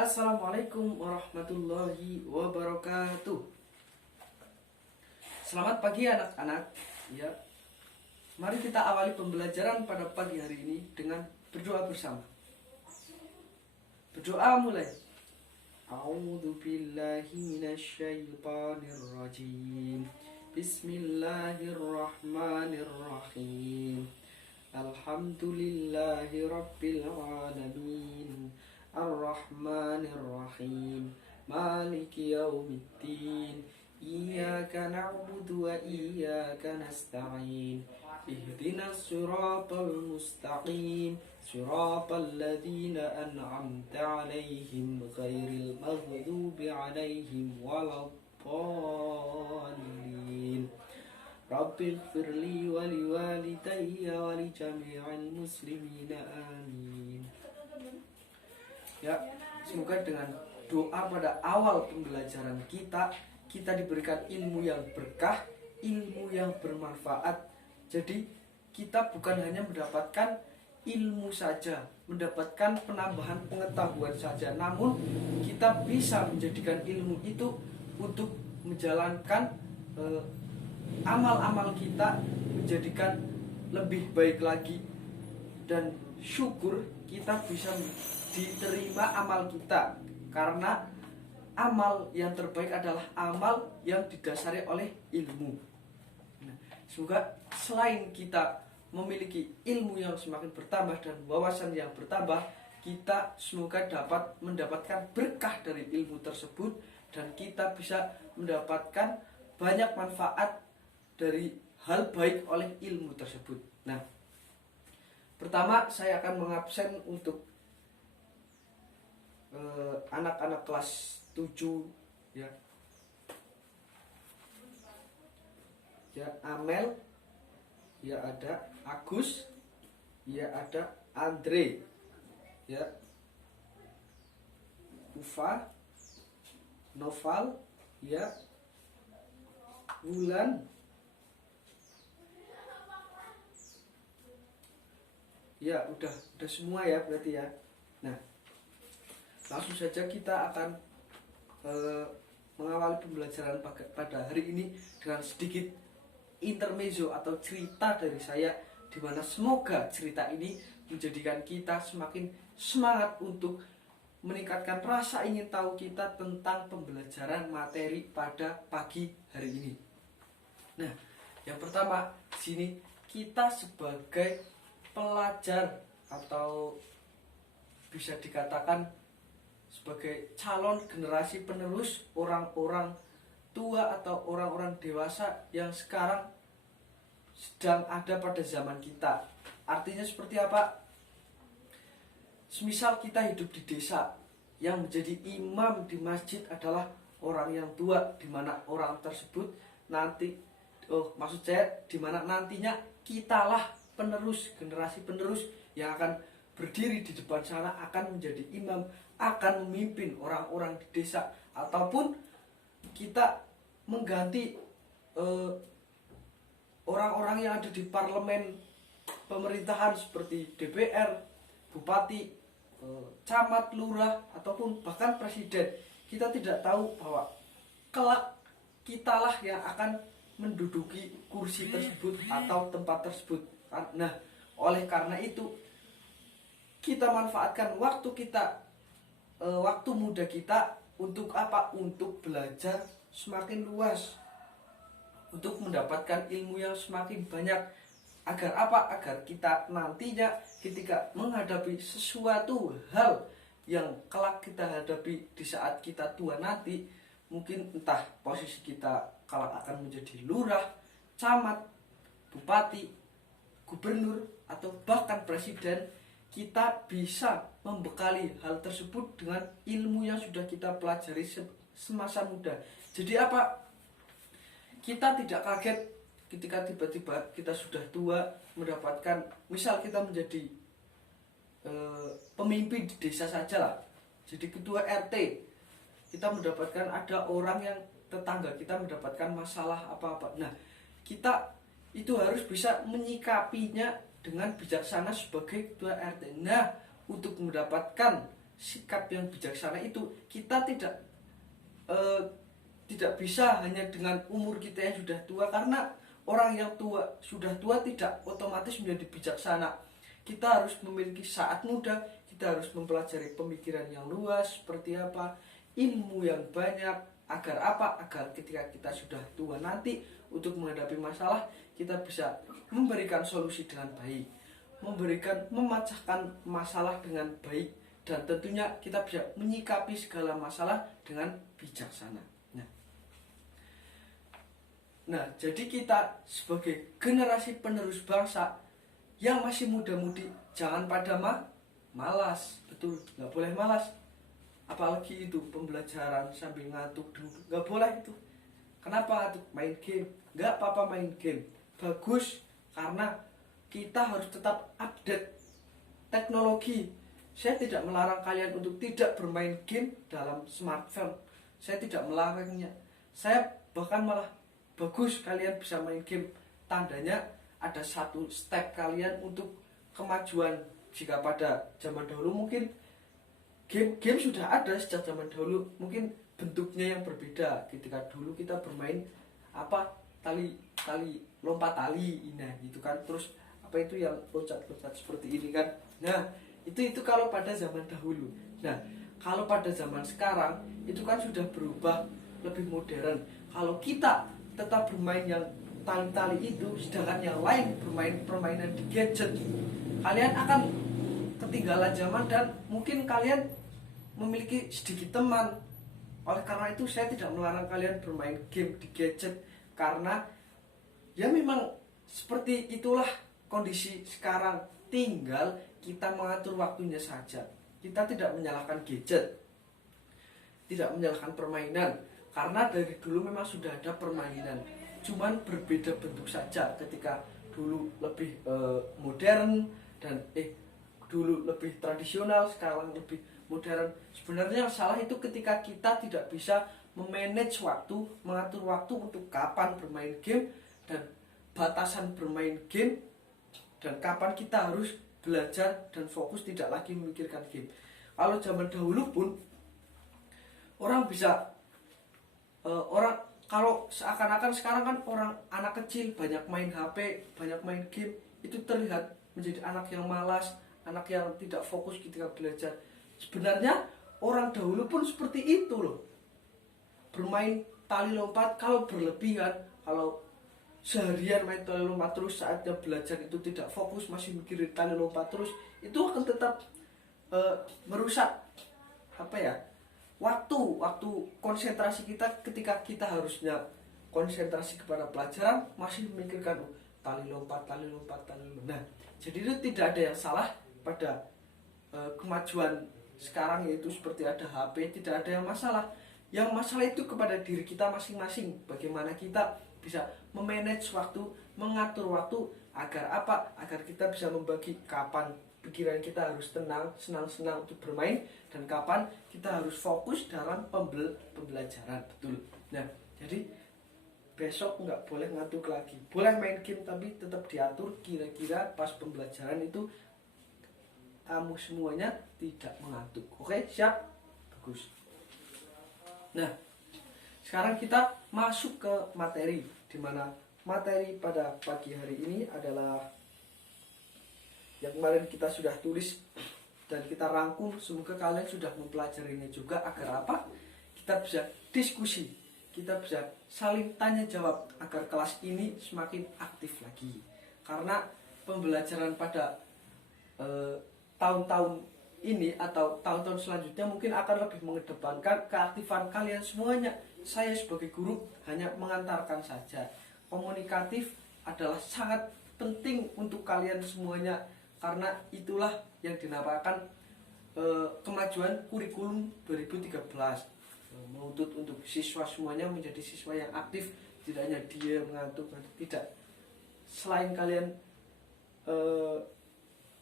Assalamualaikum warahmatullahi wabarakatuh. Selamat pagi anak-anak. Ya, mari kita awali pembelajaran pada pagi hari ini dengan berdoa bersama. Berdoa mulai. A'udzu billahi minasyaitonir rajim. Bismillahirrahmanirrahim. Alhamdulillahi rabbil alamin. Ar-Rahmanir-Rahim. Maliki yaumiddin. Iyyaka na'budu wa iyyaka nasta'in. Ihdinas siratal mustaqim. Siratal ladzina an'amta 'alaihim ghairil maghdubi 'alaihim waladdallin. Rabbighfirli wa liwalidayya wa li jami'il muslimina amin. Ya, semoga dengan doa pada awal pembelajaran kita diberikan ilmu yang berkah, ilmu yang bermanfaat. Jadi kita bukan hanya mendapatkan ilmu saja, mendapatkan penambahan pengetahuan saja, namun kita bisa menjadikan ilmu itu untuk menjalankan amal-amal kita, menjadikan lebih baik lagi, dan syukur kita bisa diterima amal kita, karena amal yang terbaik adalah amal yang didasari oleh ilmu. Nah, semoga selain kita memiliki ilmu yang semakin bertambah dan wawasan yang bertambah, kita semoga dapat mendapatkan berkah dari ilmu tersebut dan kita bisa mendapatkan banyak manfaat dari hal baik oleh ilmu tersebut. Nah, pertama saya akan mengabsen untuk anak-anak kelas 7 ya. Ya, Amel, ya ada Agus, ya ada Andre, ya Ufa, Noval, ya Wulan, ya udah semua ya berarti ya. Nah, langsung saja kita akan mengawali pembelajaran pada hari ini dengan sedikit intermezzo atau cerita dari saya, di mana semoga cerita ini menjadikan kita semakin semangat untuk meningkatkan rasa ingin tahu kita tentang pembelajaran materi pada pagi hari ini. Nah, yang pertama di sini kita sebagai pelajar atau bisa dikatakan sebagai calon generasi penerus orang-orang tua atau orang-orang dewasa yang sekarang sedang ada pada zaman kita. Artinya seperti apa? Semisal kita hidup di desa, yang menjadi imam di masjid adalah orang yang tua, di mana orang tersebut nanti, maksud saya di mana nantinya kitalah penerus, generasi penerus yang akan berdiri di depan sana, akan menjadi imam, akan memimpin orang-orang di desa, ataupun kita mengganti orang-orang yang ada di parlemen pemerintahan seperti DPR, bupati, camat, lurah, ataupun bahkan presiden. Kita tidak tahu bahwa kelak kitalah yang akan menduduki kursi tersebut atau tempat tersebut. Nah, oleh karena itu kita manfaatkan waktu kita, waktu muda kita untuk apa? Untuk belajar semakin luas, untuk mendapatkan ilmu yang semakin banyak. Agar apa? Agar kita nantinya ketika menghadapi sesuatu hal yang kelak kita hadapi di saat kita tua nanti, mungkin entah posisi kita kelak akan menjadi lurah, camat, bupati, gubernur, atau bahkan presiden, kita bisa membekali hal tersebut dengan ilmu yang sudah kita pelajari semasa muda. Jadi apa? Kita tidak kaget ketika tiba-tiba kita sudah tua mendapatkan, misal kita menjadi pemimpin di desa saja lah, jadi ketua RT, kita mendapatkan ada orang yang tetangga kita mendapatkan masalah apa-apa. Nah, kita itu harus bisa menyikapinya dengan bijaksana sebagai ketua RT. Nah, untuk mendapatkan sikap yang bijaksana itu kita tidak bisa hanya dengan umur kita yang sudah tua, karena orang yang sudah tua tidak otomatis menjadi bijaksana. Kita harus memiliki saat muda, kita harus mempelajari pemikiran yang luas seperti apa, ilmu yang banyak, agar apa? Agar ketika kita sudah tua nanti untuk menghadapi masalah kita bisa memberikan solusi dengan baik, memecahkan masalah dengan baik, dan tentunya kita bisa menyikapi segala masalah dengan bijaksana. Nah, jadi kita sebagai generasi penerus bangsa yang masih muda-mudi, jangan pada malas. Betul, nggak boleh malas. Apalagi itu pembelajaran sambil ngantuk dulu, nggak boleh itu. Kenapa ngantuk? Main game. Nggak apa-apa main game, bagus, karena kita harus tetap update teknologi. Saya tidak melarang kalian untuk tidak bermain game dalam smartphone, saya tidak melarangnya. Saya bahkan malah bagus kalian bisa main game, tandanya ada satu step kalian untuk kemajuan. Jika pada zaman dahulu mungkin game sudah ada sejak zaman dahulu, mungkin bentuknya yang berbeda. Ketika dulu kita bermain tali lompat tali, nah gitu kan, terus apa itu yang loncat-loncat seperti ini kan. Nah itu kalau pada zaman dahulu. Nah kalau pada zaman sekarang itu kan sudah berubah, lebih modern. Kalau kita tetap bermain yang tali-tali itu, sedangkan yang lain bermain permainan di gadget, kalian akan ketinggalan zaman dan mungkin kalian memiliki sedikit teman. Oleh karena itu saya tidak melarang kalian bermain game di gadget, karena ya memang seperti itulah kondisi sekarang, tinggal kita mengatur waktunya saja. Kita tidak menyalahkan gadget, tidak menyalahkan permainan, karena dari dulu memang sudah ada permainan, cuman berbeda bentuk saja. Ketika dulu lebih modern dan dulu lebih tradisional, sekarang lebih modern. Sebenarnya yang salah itu ketika kita tidak bisa memanage waktu, mengatur waktu untuk kapan bermain game dan batasan bermain game, dan kapan kita harus belajar dan fokus tidak lagi memikirkan game. Kalau zaman dahulu pun orang bisa kalau seakan-akan sekarang kan orang anak kecil banyak main HP, banyak main game, itu terlihat menjadi anak yang malas, anak yang tidak fokus ketika belajar. Sebenarnya orang dahulu pun seperti itu loh. Bermain tali lompat kalau berlebihan, kalau seharian main tali lompat terus, saatnya belajar itu tidak fokus, masih mikirin tali lompat terus, itu akan tetap merusak waktu konsentrasi kita. Ketika kita harusnya konsentrasi kepada pelajaran, masih memikirkan tali lompat. Nah, jadi itu tidak ada yang salah pada kemajuan sekarang, yaitu seperti ada HP, tidak ada yang masalah. Yang masalah itu kepada diri kita masing-masing, bagaimana kita bisa memanage waktu, mengatur waktu, agar kita bisa membagi kapan pikiran kita harus tenang, senang-senang untuk bermain, dan kapan kita harus fokus dalam pembelajaran. Betul. Nah, jadi besok nggak boleh ngantuk lagi. Boleh main game tapi tetap diatur, kira-kira pas pembelajaran itu kamu semuanya tidak mengantuk. Oke, siap? Bagus. Nah, sekarang kita masuk ke materi, di mana materi pada pagi hari ini adalah yang kemarin kita sudah tulis dan kita rangkum. Semoga kalian sudah mempelajarinya juga, agar kita bisa diskusi, kita bisa saling tanya jawab, agar kelas ini semakin aktif lagi. Karena pembelajaran pada tahun-tahun ini atau tahun-tahun selanjutnya mungkin akan lebih mengedepankan keaktifan kalian semuanya. Saya sebagai guru hanya mengantarkan saja. Komunikatif adalah sangat penting untuk kalian semuanya, karena itulah yang dinamakan kemajuan kurikulum 2013, menuntut untuk siswa semuanya menjadi siswa yang aktif, tidak hanya dia mengantuk, tidak. Selain kalian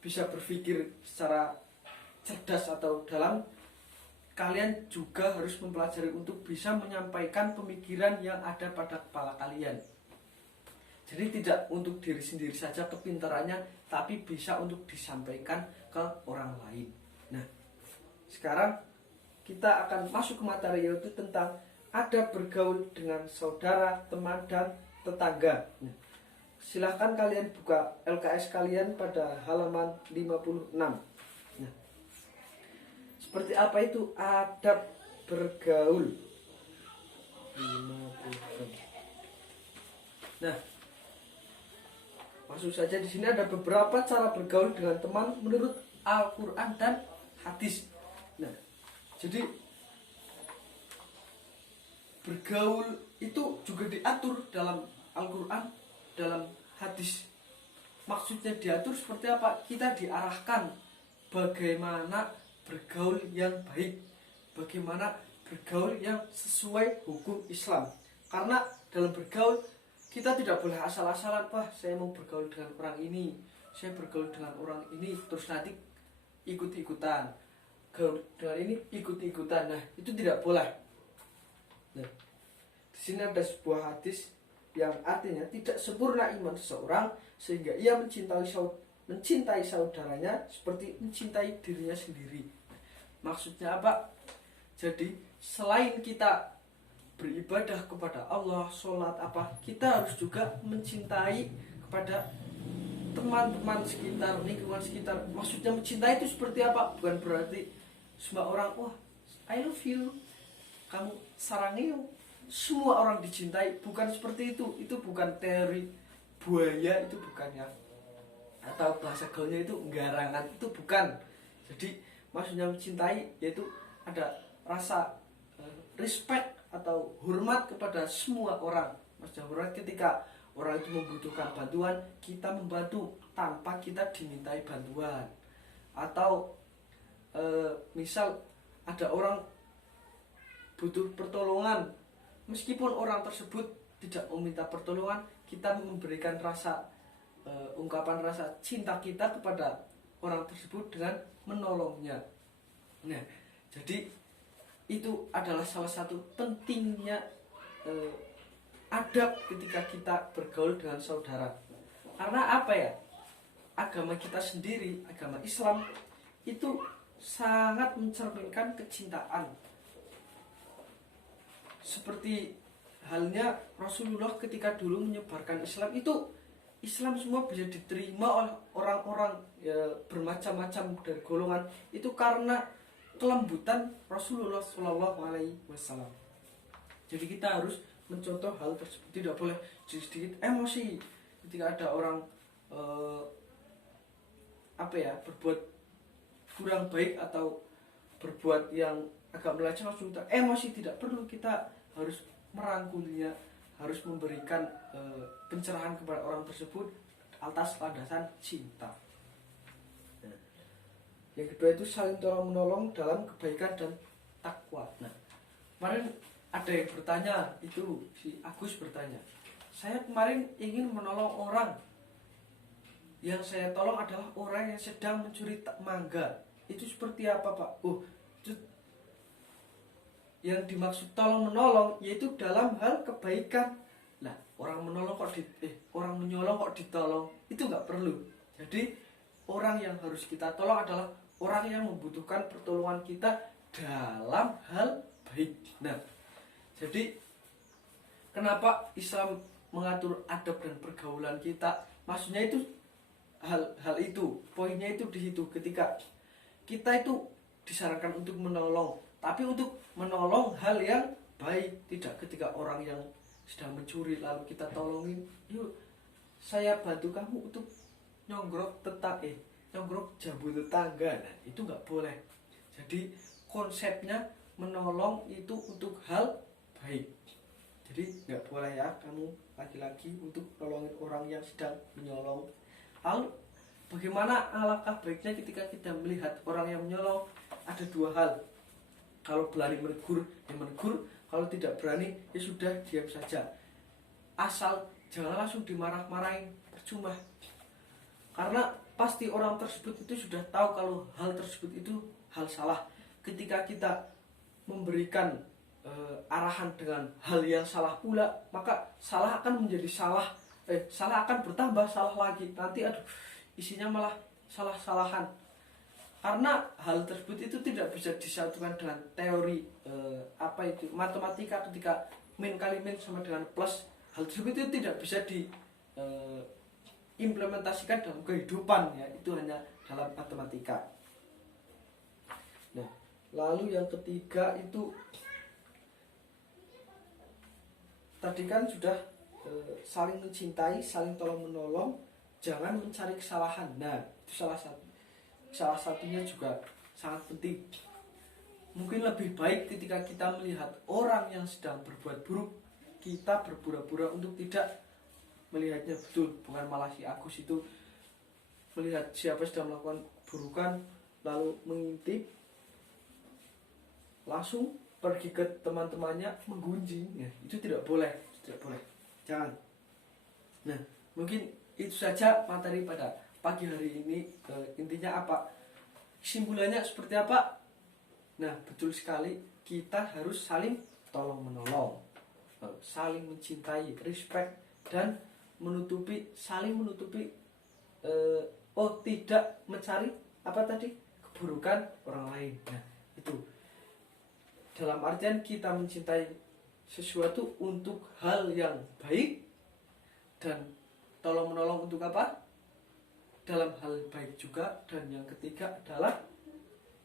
bisa berpikir secara cerdas atau dalam, kalian juga harus mempelajari untuk bisa menyampaikan pemikiran yang ada pada kepala kalian. Jadi tidak untuk diri sendiri saja kepintarannya, tapi bisa untuk disampaikan ke orang lain. Nah, Sekarang kita akan masuk ke materi, yaitu tentang adab bergaul dengan saudara, teman, dan tetangga. Silahkan kalian buka LKS kalian pada halaman 56. Seperti apa itu adab bergaul? 56. Nah, maksud saja di sini ada beberapa cara bergaul dengan teman menurut Al-Quran dan hadis. Nah, jadi bergaul itu juga diatur dalam Al-Quran, dalam hadis. Maksudnya diatur seperti apa? Kita diarahkan bagaimana bergaul yang baik, bagaimana bergaul yang sesuai hukum Islam. Karena dalam bergaul kita tidak boleh asal-asalan, wah saya mau bergaul dengan orang ini, saya bergaul dengan orang ini, terus nanti ikut-ikutan, gaul dengan ini ikut-ikutan. Nah, itu tidak boleh. Nah, di sini ada sebuah hadis yang artinya tidak sempurna iman seseorang sehingga ia mencintai saudaranya seperti mencintai dirinya sendiri. Maksudnya apa? Jadi selain kita beribadah kepada Allah, sholat apa, kita harus juga mencintai kepada teman-teman sekitar, lingkungan sekitar. Maksudnya mencintai itu seperti apa? Bukan berarti semua orang, wah I love you, kamu sarangnya, semua orang dicintai. Bukan seperti itu. Itu bukan teori buaya, itu bukan ya. Atau bahasa gaulnya itu garangan, itu bukan. Jadi maksudnya mencintai yaitu ada rasa respect atau hormat kepada semua orang. Maksudnya hormat ketika orang itu membutuhkan bantuan, kita membantu tanpa kita dimintai bantuan. Atau misal ada orang butuh pertolongan, meskipun orang tersebut tidak meminta pertolongan, kita memberikan rasa ungkapan rasa cinta kita kepada orang tersebut dengan menolongnya. Nah, jadi itu adalah salah satu pentingnya adab ketika kita bergaul dengan saudara. Karena apa ya? Agama kita sendiri, agama Islam itu sangat mencerminkan kecintaan. Seperti halnya Rasulullah ketika dulu menyebarkan Islam, itu Islam semua bisa diterima oleh orang-orang ya, bermacam-macam dari golongan. Itu karena kelembutan Rasulullah SAW. Jadi kita harus mencontoh hal tersebut. Tidak boleh sedikit emosi ketika ada orang berbuat kurang baik atau berbuat yang agak meleceh, langsung kita emosi. Tidak perlu, kita harus merangkulnya, harus memberikan pencerahan kepada orang tersebut atas landasan cinta. Yang kedua itu saling tolong menolong dalam kebaikan dan takwa. Nah, kemarin ada yang bertanya, itu si Agus bertanya, saya kemarin ingin menolong orang, yang saya tolong adalah orang yang sedang mencuri mangga. Itu seperti apa Pak? Itu yang dimaksud tolong menolong yaitu dalam hal kebaikan. Nah, orang menolong kok orang menyolong kok ditolong, itu nggak perlu. Jadi orang yang harus kita tolong adalah orang yang membutuhkan pertolongan kita dalam hal baik. Nah, jadi kenapa Islam mengatur adab dan pergaulan kita? Maksudnya itu hal itu, poinnya itu di situ. Ketika kita itu disarankan untuk menolong, tapi untuk menolong hal yang baik, tidak ketika orang yang sedang mencuri lalu kita tolongin, yuk saya bantu kamu untuk nyongrok jambu tetangga. Nah, itu nggak boleh. Jadi konsepnya menolong itu untuk hal baik. Jadi nggak boleh ya kamu laki-laki untuk nolongin orang yang sedang menyolong. Lalu bagaimana alangkah baiknya ketika kita melihat orang yang menyolong? Ada dua hal. Kalau berani menegur, ya menegur. Kalau tidak berani, ya sudah diam saja. Asal jangan langsung dimarah-marahin, percuma. Karena pasti orang tersebut itu sudah tahu kalau hal tersebut itu hal salah. Ketika kita memberikan arahan dengan hal yang salah pula, maka salah akan menjadi salah. Salah akan bertambah salah lagi. Nanti isinya malah salah-salahan. karena hal tersebut itu tidak bisa disatukan dengan teori matematika ketika min kali min sama dengan plus. Hal tersebut itu tidak bisa diimplementasikan dalam kehidupan ya, itu hanya dalam matematika. Nah, lalu yang ketiga itu tadi kan sudah saling mencintai, saling tolong menolong, jangan mencari kesalahan. Nah, itu salah satunya juga sangat penting. Mungkin lebih baik ketika kita melihat orang yang sedang berbuat buruk, kita berpura-pura untuk tidak melihatnya betul. Bukan malah si Agus itu melihat siapa sedang melakukan keburukan lalu mengintip, langsung pergi ke teman-temannya menggunjing ya, itu tidak boleh, jangan. Nah, mungkin itu saja materi pada pagi hari ini. Intinya apa, kesimpulannya seperti apa? Nah, betul sekali, kita harus saling tolong menolong, saling mencintai, respect, dan saling menutupi tidak mencari keburukan orang lain. Nah, itu dalam artian kita mencintai sesuatu untuk hal yang baik, dan tolong menolong untuk apa? Dalam hal baik juga. Dan yang ketiga adalah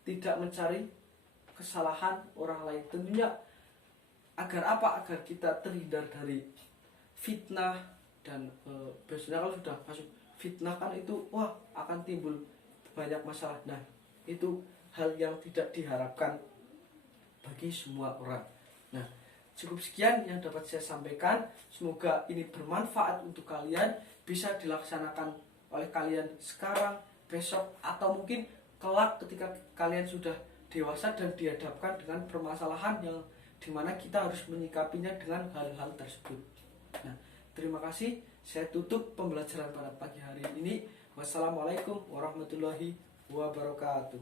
tidak mencari kesalahan orang lain. Tentunya agar apa? Agar kita terhindar dari fitnah. Dan biasanya kalau sudah masuk fitnah kan itu akan timbul banyak masalah. Nah, itu hal yang tidak diharapkan bagi semua orang. Nah, cukup sekian yang dapat saya sampaikan. Semoga ini bermanfaat untuk kalian, bisa dilaksanakan oleh kalian sekarang, besok, atau mungkin kelak ketika kalian sudah dewasa dan dihadapkan dengan permasalahan yang dimana kita harus menyikapinya dengan hal-hal tersebut. Nah, terima kasih. Saya tutup pembelajaran pada pagi hari ini. Wassalamualaikum warahmatullahi wabarakatuh.